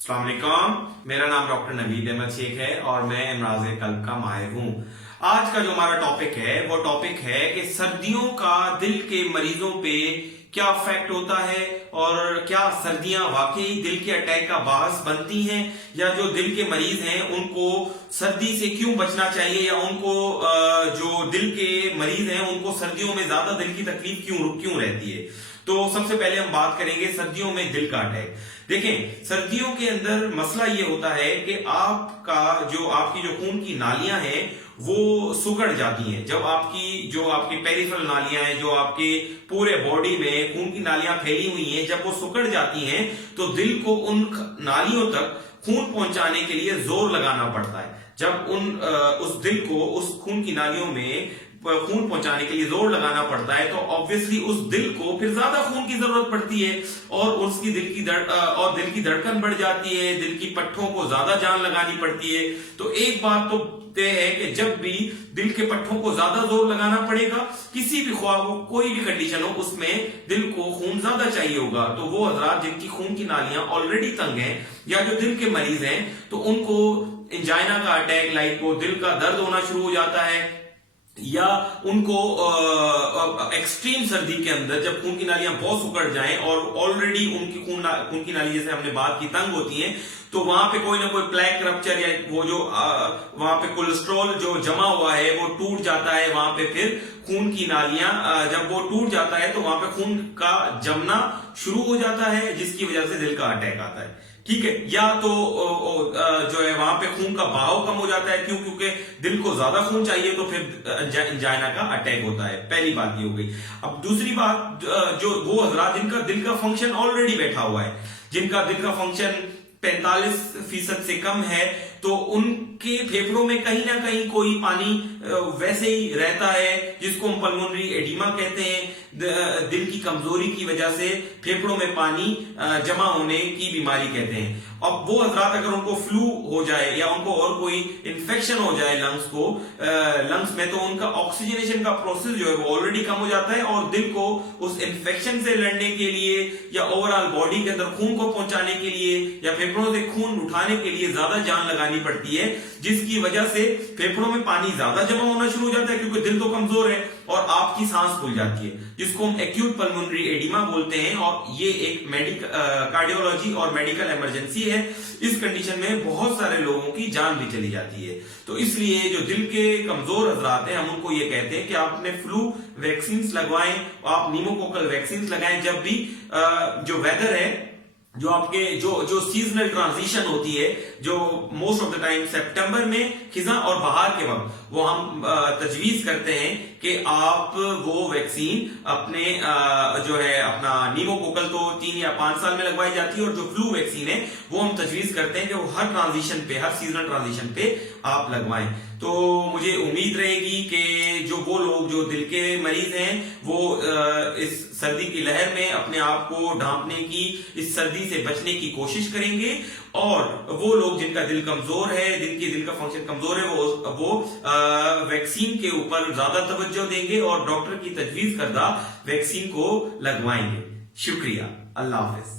अस्सलाम वालेकुम। मेरा नाम डॉक्टर नवीद अहमद शेख है और मैं इमराज कल्ब का माहिर हूँ। आज का जो हमारा टॉपिक है वो टॉपिक है कि सर्दियों का दिल के मरीजों पे क्या इफेक्ट होता है और क्या सर्दियां वाकई दिल के अटैक का बायस बनती हैं, या जो दिल के मरीज हैं उनको सर्दी से क्यों बचना चाहिए, या उनको जो दिल के मरीज हैं उनको सर्दियों में ज्यादा दिल की तकलीफ क्यों रहती है। तो सबसे पहले हम बात करेंगे सर्दियों में दिल का अटैक। देखें, सर्दियों के अंदर मसला ये होता है कि आपकी जो खून की नालियां हैं वो सुकड़ जाती हैं। जब आपकी पेरिफेरल नालियां हैं, जो आपके पूरे बॉडी में खून की नालियां फैली हुई हैं, जब वो सुकड़ जाती हैं तो दिल को उन नालियों तक खून पहुंचाने के लिए जोर लगाना पड़ता है। जब उस दिल को उस खून की नालियों में खून पहुंचाने के लिए जोर लगाना पड़ता है तो ऑब्वियसली उस दिल को फिर ज्यादा खून की जरूरत पड़ती है और उसकी दिल की धड़कन बढ़ जाती है, दिल की पट्टों को ज्यादा जान लगानी पड़ती है। तो एक बात तो तय है कि जब भी दिल के पट्टों को ज्यादा जोर लगाना पड़ेगा, किसी भी ख्वाब हो, कोई भी कंडीशन हो, उसमें दिल को खून ज्यादा चाहिए होगा। तो वो हजरात जिनकी खून की नालियां ऑलरेडी तंग हैं या जो दिल के मरीज हैं तो उनको एंजाइना का अटैक, लाइक वो दिल का दर्द होना शुरू हो जाता है, या उनको एक्सट्रीम सर्दी के अंदर जब खून की नालियां बहुत सुकड़ जाएं और ऑलरेडी उनकी खून की नाली, जैसे हमने बात की, तंग होती हैं, तो वहां पे कोई ना कोई प्लेक रप्चर या वो जो वहां पे कोलेस्ट्रॉल जो जमा हुआ है वो टूट जाता है। वहां पे फिर खून की नालियां जब वो टूट जाता है तो वहां पे खून का जमना शुरू हो जाता है, जिसकी वजह से दिल का अटैक आता है। ठीक है, या तो जो है वहां पे खून का बहाव कम हो जाता है, क्योंकि दिल को ज्यादा खून चाहिए तो फिर एंजाइना का अटैक होता है। पहली बात ये हो गई। अब दूसरी बात, जो वो हजरात जिनका दिल का फंक्शन ऑलरेडी बैठा हुआ है, जिनका दिल का फंक्शन 45% से कम है, तो उनके फेफड़ों में कहीं ना कहीं कोई पानी वैसे ही रहता है, जिसको हम पल्मोनरी एडिमा कहते हैं। दिल की कमजोरी की वजह से फेफड़ों में पानी जमा होने की बीमारी कहते हैं। अब वो हजरात अगर उनको फ्लू हो जाए या उनको और कोई इंफेक्शन हो जाए लंग्स में, तो उनका ऑक्सीजनेशन का प्रोसेस जो है वो ऑलरेडी कम हो जाता है और दिल को उस इंफेक्शन से लड़ने के लिए या ओवरऑल बॉडी के अंदर खून को पहुंचाने के लिए या फेफड़ों से खून उठाने के लिए ज्यादा जान लगानी पड़ती है, जिसकी वजह से फेफड़ों में पानी ज्यादा जमा होना शुरू हो जाता है, क्योंकि दिल तो कमजोर है और आपकी सांस फूल जाती है, जिसको हम एक्यूट पल्मोनरी एडिमा बोलते हैं। और ये एक कार्डियोलॉजी और मेडिकल इमरजेंसी है। इस कंडीशन में बहुत सारे लोगों की जान भी चली जाती है। तो इसलिए जो दिल के कमजोर हजरात हैं, हम उनको ये कहते हैं कि आप अपने फ्लू वैक्सीन लगवाएं, आप निमोकोकल वैक्सीन लगाएं। जब भी जो वेदर है, जो आपके जो सीजनल ट्रांजिशन होती है, जो मोस्ट ऑफ द टाइम सितंबर में खिजा और बहार के वक्त, वो हम तजवीज करते हैं कि आप वो वैक्सीन अपना निमोकोकल तो 3 या 5 साल में लगवाई जाती है, और जो फ्लू वैक्सीन है वो हम तजवीज करते हैं कि वो हर सीजनल ट्रांजिशन पे आप लगवाएं। तो मुझे उम्मीद रहेगी कि वो लोग जो दिल के मरीज हैं वो इस सर्दी की लहर में अपने आप को ढांपने की, इस सर्दी से बचने की कोशिश करेंगे, और वो लोग जिनका दिल कमजोर है, दिल का फंक्शन कमजोर है, वो वैक्सीन के ऊपर ज्यादा तवज्जो देंगे और डॉक्टर की तजवीज करदा वैक्सीन को लगवाएंगे। शुक्रिया, अल्लाह हाफिज।